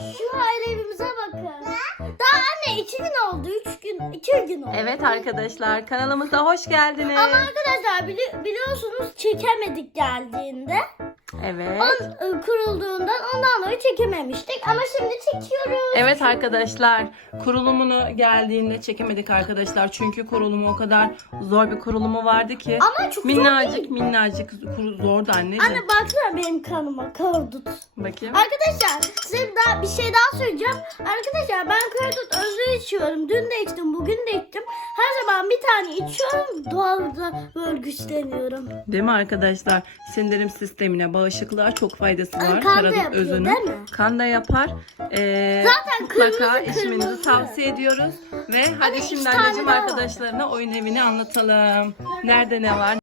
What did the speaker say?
Şu hayal evimize bakın. Daha anne iki gün oldu. Üç gün, iki gün oldu. Evet arkadaşlar kanalımıza hoş geldiniz. Ama arkadaşlar bili- biliyorsunuz çekemedik geldiğinde. Evet. On, ı, kurulduğundan ondan dolayı çekememiştik. Ama şimdi çekiyoruz. Evet arkadaşlar kurulumunu geldiğinde çekemedik arkadaşlar. Çünkü kurulumu o kadar zor bir kurulumu vardı ki. Ama çok zor minnacık değil. minnacık kuru- zordu anneciğim. Anne baksana benim kanıma kordut. Bakayım. Arkadaşlar size daha bir şey daha söyleyeceğim. Arkadaşlar ben kordut özü içiyorum. Dün de içtim, bugün de içtim. Zaman bir tane içiyorum. Doğada böyle güçleniyorum. Değil mi arkadaşlar? Sindirim sistemine, bağışıklığa çok faydası Ay, var. kan da yapıyor, özünün. değil mi? Kan da yapar. Ee, Zaten mutlaka kırmızı, içmenizi kırmızı. tavsiye ediyoruz. Ve hadi iki şimdi tane anneciğim daha var. arkadaşlarına oyun evini anlatalım. Nerede ne var?